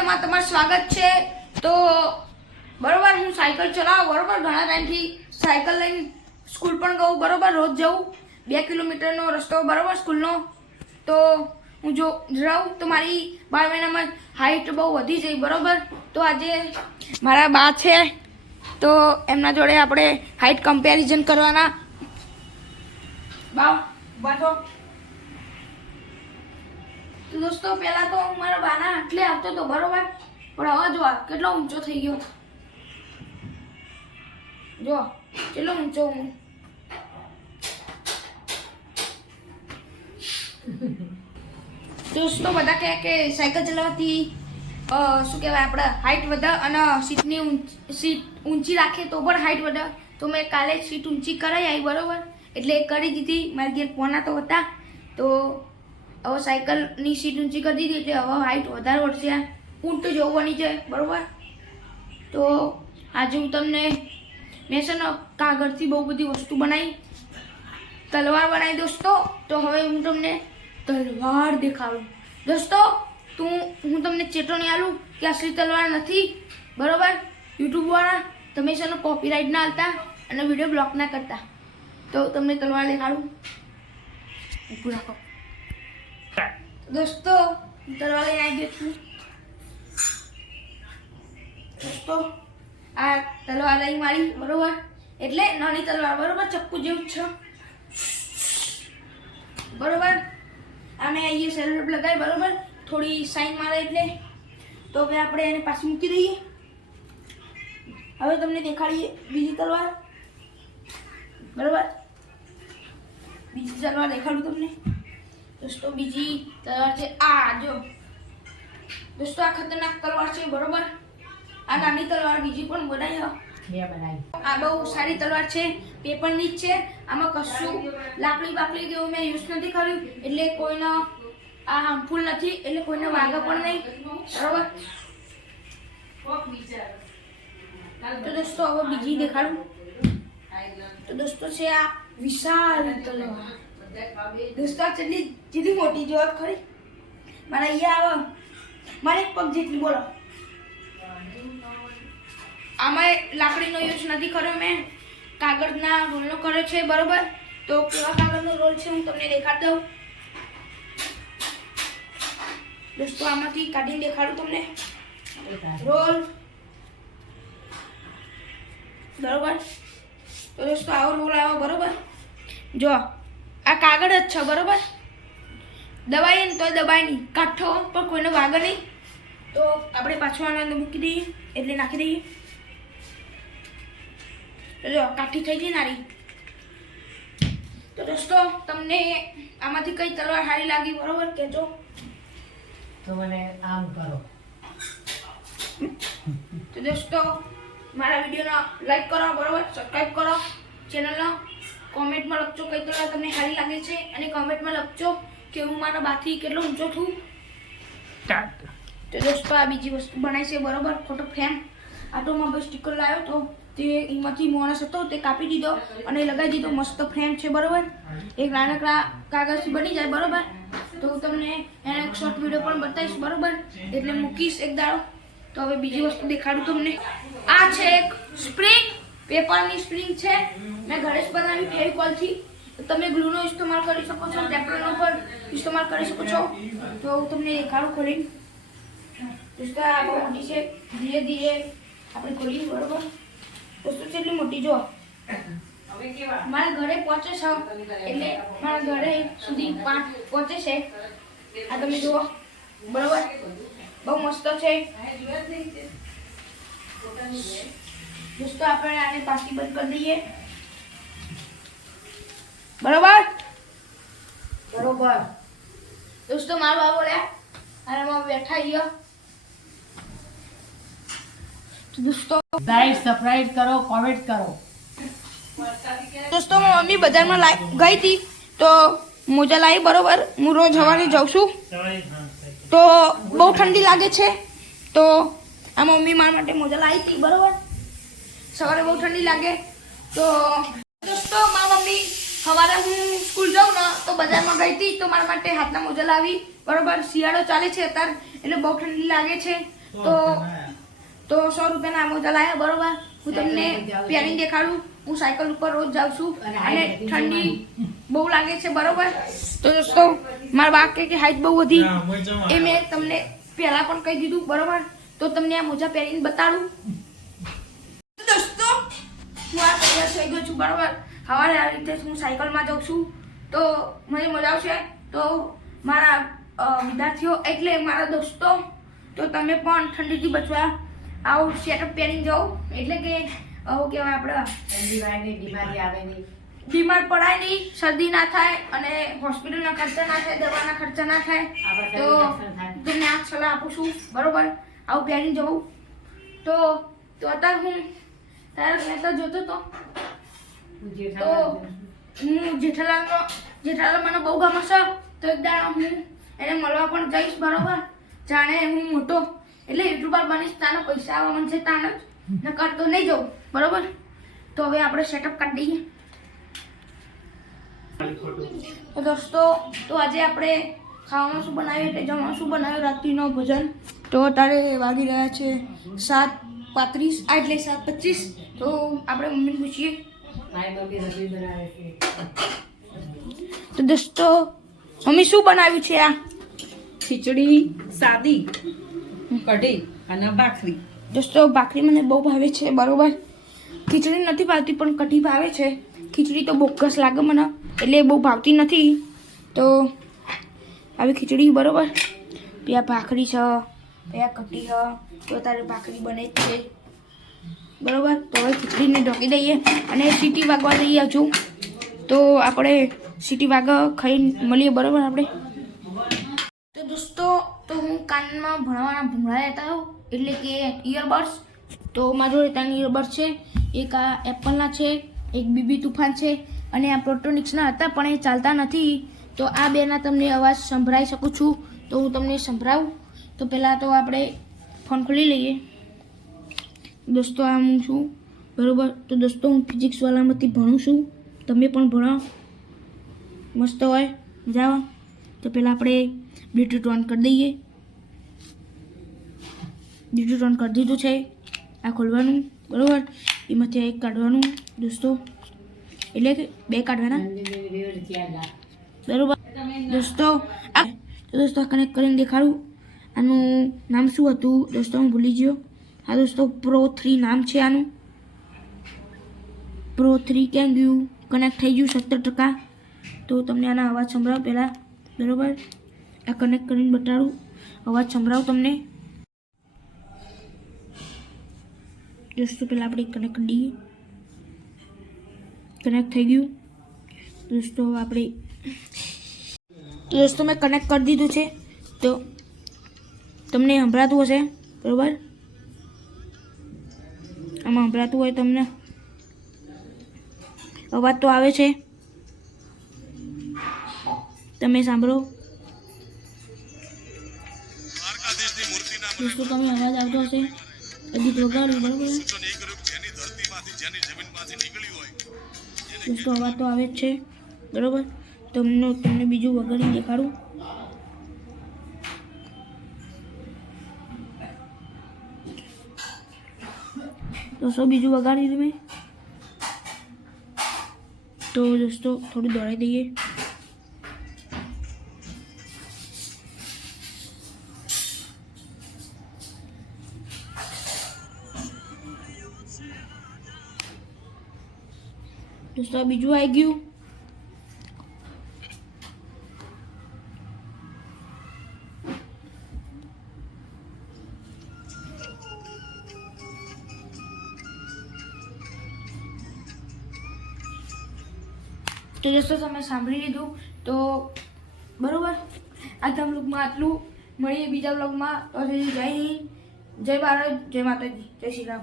વિડીયોમાં તમારું સ્વાગત છે. તો બરોબર, હું સાયકલ ચલાવું, બરોબર? ઘણા ટાઈમથી સાયકલ લઈને સ્કૂલ પણ ગઉં, બરોબર? રોજ જઉં. બે કિલોમીટરનો રસ્તો, બરોબર, સ્કૂલનો? તો હું જો રહું તો મારી બાર મહિનામાં હાઈટ બહુ વધી જઈ, બરોબર? તો આજે મારા બા છે. તો એમના જોડે આપણે હાઈટ કમ્પેરિઝન કરવાના. બા બાતો દોસ્તો, પહેલાં તો હું મારા બાના આટલે આવતો તો બરોબર, પણ હવે જો કેટલો ઊંચો થઈ ગયો. જો, કેટલો ઊંચો હું. દોસ્તો, બધા કહે કે સાયકલ ચલાવવાથી શું કહેવાય આપણે હાઈટ વધે અને સીટની સીટ ઊંચી રાખે તો પણ હાઈટ વધે. તો મેં કાલે સીટ ઊંચી કરાવી આવી બરોબર. એટલે કરી દીધી. મારી ઘેર પોના તો હતા. તો હવે સાયકલની સીટ ઊંચી કરી દીધી એટલે હવે હાઈટ વધારે વધશે ઊંટ જોવાની છે બરોબર? તો આજે હું તમને મેં છે ને કાગળથી બહુ બધી વસ્તુ બનાવી, તલવાર બનાવી દોસ્તો. તો હવે હું તમને તલવાર દેખાડું. દોસ્તો, તું, હું તમને ચેતવણી આલું કે અસલી તલવાર નથી, બરોબર? યુટ્યુબવાળા તમે છે ને કોપીરાઇટ ના આવતા અને વીડિયો બ્લોક ના કરતા. તો તમને તલવાર દેખાડું. રાખો. દોસ્તો, હું તલવાર લઈને આવી ગયો છું. દોસ્તો, આ તલવાર લઈ મારી, બરોબર? એટલે નાની તલવાર, બરોબર? ચપ્પુ જેવું છે. બરોબર? આ મેં અહીંયા સેલ્ફ લગાવી, બરોબર? થોડી સાઈન મારે એટલે. તો હવે આપણે એને પાછી મૂકી દઈએ. હવે તમને દેખાડીએ બીજી તલવાર. બરોબર? બીજી તલવાર દેખાડું તમને. દોસ્તો બીજી તલવાર છે આ જો. દોસ્તો આ ખતરનાક તલવાર છે બરોબર? આ નાની તલવાર બીજી પણ બનાવી આ બહુ સારી તલવાર છે પેપરની જ છે. આમાં કશું લાકડી બાકડી કે એવું મેં યુઝ નથી કર્યું એટલે કોઈનો આ હાર્મફુલ નથી એટલે કોઈને વાગે પણ નહીં બરોબર? તો દોસ્તો હવે બીજી દેખાડું. તો દોસ્તો છે આ વિશાળ તલવાર. દોસ્તો જેટલી કેટલી મોટી જવાબ ખરી. મારા અહીંયા આવે. મારે એક પગ જેટલી બોલો. આમાં લાકડીનો યુઝ નથી કર્યો મેં. કાગળના રોલનો કર્યો છે, બરોબર? તો કેવા કાગળનો રોલ છે હું તમને દેખાડી દઉં? દોસ્તો, આમાંથી કાઢીને દેખાડું તમને. રોલ. બરોબર? તો દોસ્તો, આવો રોલ આવો, બરોબર? જો. આ કાગળ જ છે બરોબર? દબાઈએ ને તો દબાય નહીં. કાઠો પણ કોઈનો વાગે નહીં. તો આપણે પાછો આના અંદર મૂકી દઈએ એટલે નાખી દઈએ. તો જો કાઠી થઈ ગઈ નારી. તો દોસ્તો તમને આમાંથી કઈ તલવાર સારી લાગી બરોબર? કેજો તો મને આમ કરો. તો દોસ્તો મારા વિડીયોનો લાઈક કરો બરોબર? સબસ્ક્રાઈબ કરો ચેનલનો કોમેન્ટમાં લખજો કઈ તલવાર તમને સારી લાગે છે. અને કોમેન્ટમાં લખજો કે હું મારા બાથી કેટલો ઊંચો છું. તો દોસ્તો આ બીજી વસ્તુ બનાવી છે બરોબર? ખોટો ફ્રેમ. આટોમાં બસ સ્ટીકર લાવ્યો તો તે એમાંથી માણસ હતો તે કાપી દીધો અને લગાવી દીધો. મસ્ત ફ્રેમ છે બરોબર? એક નાનકડા કાગળથી બની જાય બરોબર? તો હું તમને એને એક શોર્ટ વીડિયો પણ બતાવીશ બરોબર? એટલે મૂકીશ એક દાડો. તો હવે બીજી વસ્તુ દેખાડું તમને. આ છે એક સ્પ્રિંગ પેપરની સ્પ્રિંગ છે. મેં ઘરે જ બનાવી ફેવિકોલથી તમે ગ્લુનો ઇસ્તેમાલ કરી શકો છો, ટેપરનો પણ ઇસ્તેમાલ કરી શકો છો. તો હું તમને દેખાડું ખોલી દોસ્તો આ બહુ મોટી છે. ધીરે ધીરે આપણે ખોલી બરોબર? દોસ્તો કેટલી મોટી, જો. મારા ઘરે પહોંચે છે, એટલે મારા ઘરે સુધી પાંચ પહોંચે છે. આ તમે જુઓ, બરોબર? બહુ મસ્ત છે. દોસ્તો આપણે આને પાછી બંધ કરી દઈએ. બરોબર? બરોબર. દોસ્તો મારો બાબો લે. અને અમે બેઠા ગયો તો દોસ્તો લાઈક સબસ્ક્રાઇબ કરો કોમેન્ટ કરો. દોસ્તો મમ્મી બજારમાં લાઈ ગઈ હતી. તો મોજા લાવી બરોબર? હું રોજ સવારે જાઉં છું. તો બહુ ઠંડી લાગે છે. તો આ મમ્મી મારા માટે મોજા લાવી હતી બરોબર? સવારે બહુ ઠંડી લાગે તો દોસ્તો મારા મમ્મી સવારે હું સ્કૂલ જાઉં ને તો બજારમાં ગઈ હતી તો મારા માટે હાથના મોજા લાવી. બરોબર શિયાળો ચાલે છે અત્યારે એટલે બહુ ઠંડી લાગે છે. તો તો સો રૂપિયાના મોજા લાવ્યા બરોબર. હું તમને પહેરીને દેખાડું. હું સાયકલ ઉપર રોજ જાઉં છું. અને ઠંડી બહુ લાગે છે બરોબર. તો દોસ્તો મારા બાપ કે હાઈટ બહુ વધી એ મેં તમને પહેલા પણ કહી દીધું બરોબર. તો તમને આ મોજા પહેરીને બતાડું. હું આ તૈયાર થઈ ગયો છું બરોબર? સવારે આ રીતે હું સાયકલમાં જાઉં છું તો મને મજા આવશે? તો મારા વિદ્યાર્થીઓ એટલે મારા દોસ્તો તો તમે પણ ઠંડીથી બચવા આવું સેટઅપ પહેરીને જાઓ. એટલે કે આવું કહેવાય આપણે ઠંડી બીમારી આવે નહીં. બીમાર પડાય નહીં શરદી ના થાય અને હોસ્પિટલના ખર્ચા ના થાય દવાના ખર્ચા ના થાય તો તમને આ સલાહ આપું છું બરોબર? આવું પહેરીને જવું તો તો અત્યારે હું તારક મહેતા જોતો તો? જેઠાલાલ હું જેઠાલાલનો જેઠાલાલ મને બહુ ગમે છે તો એક દાડો હું એને મળવા પણ જઈશ બરોબર? જાણે હું મોટો. એટલે યુટ્યુબર બનીશ તાને પૈસા આવવા મને છે તાને જ. ને કરતો નહીં જવું બરોબર? તો હવે આપણે સેટઅપ કરી દઈએ. તો દોસ્તો તો આજે આપણે ખાવાનું શું બનાવ્યું એટલે જમવાનું શું બનાવ્યું રાત્રિનો ભોજન? તો અત્યારે વાગી રહ્યા છે સાત પાંત્રીસ આ એટલે સાત પચીસ. તો આપણે મમ્મીને પૂછીએ. તો દોસ્તો મમ્મી શું બનાવ્યું છે આ? ખીચડી સાદી કઢી અને ભાખરી. દોસ્તો ભાખરી મને બહુ ભાવે છે બરોબર? ખીચડી નથી ભાવતી પણ કઢી ભાવે છે. ખીચડી તો બોગસ લાગે મને એટલે બહુ ભાવતી નથી. તો આવી ખીચડી બરોબર? પછી આ ભાખરી છે પછી કટી હ, તો તારે ભાખરી બને છે. બરોબર? તો હવે ખીચડીને ઢોકી દઈએ અને સીટી વાગવા દઈએ હજુ. તો આપણે સીટી વાગ ખાઈ મળીએ, બરોબર આપણે? તો દોસ્તો, તો હું કાનમાં ભણવાના ભૂંગળા રહેતા હોઉં, એટલે કે ઇયરબડ્સ તો મારો ત્રણ ઇયરબડ્સ છે, એક આ એપલના છે, એક બીબી તુફાન છે, અને આ પ્રોટોનિક્સના હતા, પણ એ ચાલતા નથી. તો આ બેના તમને અવાજ સંભળાઈ શકું છું. તો હું તમને સંભળાવું. તો પહેલાં તો આપણે ફોન ખોલી લઈએ. દોસ્તો આ હું છું. બરાબર? તો દોસ્તો હું ફિઝિક્સવાળામાંથી ભણું છું. તમે પણ ભણો મસ્ત હોય. મજા તો પહેલાં આપણે બ્લૂટૂથ ઓન કરી દઈએ. બ્લૂટૂથ ઓન કરી દીધું છે. આ ખોલવાનું. બરાબર? એમાંથી એક કાઢવાનું. દોસ્તો એટલે કે બે કાઢવાના? બરાબર? દોસ્તો આ દોસ્તો કનેક્ટ કરીને દેખાડું. આનું નામ શું હતું? દોસ્તો, હું ભૂલી ગયો. હા, દોસ્તો પ્રો થ્રી નામ છે આનું. પ્રો થ્રી ક્યાં ગયું? કનેક્ટ થઈ ગયું સત્તર ટકા. તો તમને આના અવાજ સંભળાવ પહેલાં. બરાબર? આ કનેક્ટ કરીને બતાડું. અવાજ સંભળાવું તમને. દોસ્તો, પહેલાં આપણે કનેક્ટ દઈએ કનેક્ટ થઈ ગયું. દોસ્તો આપણે દોસ્તો, મેં કનેક્ટ કરી દીધું છે. તો તમને સંભળાતું હશે? બરોબર? આમાં સંભળાતું હોય તમને? અવાજ તો આવે છે. તમે સાંભળો. દોસ્તો તમે અવાજ આવતો હશે? ગીત વગાડ્યું બરોબર? દોસ્તો અવાજ તો આવે જ છે. બરોબર? તમને તમને બીજું વગાડી દેખાડું. દોસ્તો બીજું વગાડી દઉં મેં તો દોસ્તો થોડું દોડાઈ દઈએ દોસ્તો આ બીજું આવી ગયું તો દોસ્તો તમે સાંભળી લીધું. તો બરાબર. આજના બ્લોગમાં આટલું. મળીએ બીજા બ્લોગમાં તો જય હિન્દ. જય ભારત. જય માતાજી. જય શ્રી રામ.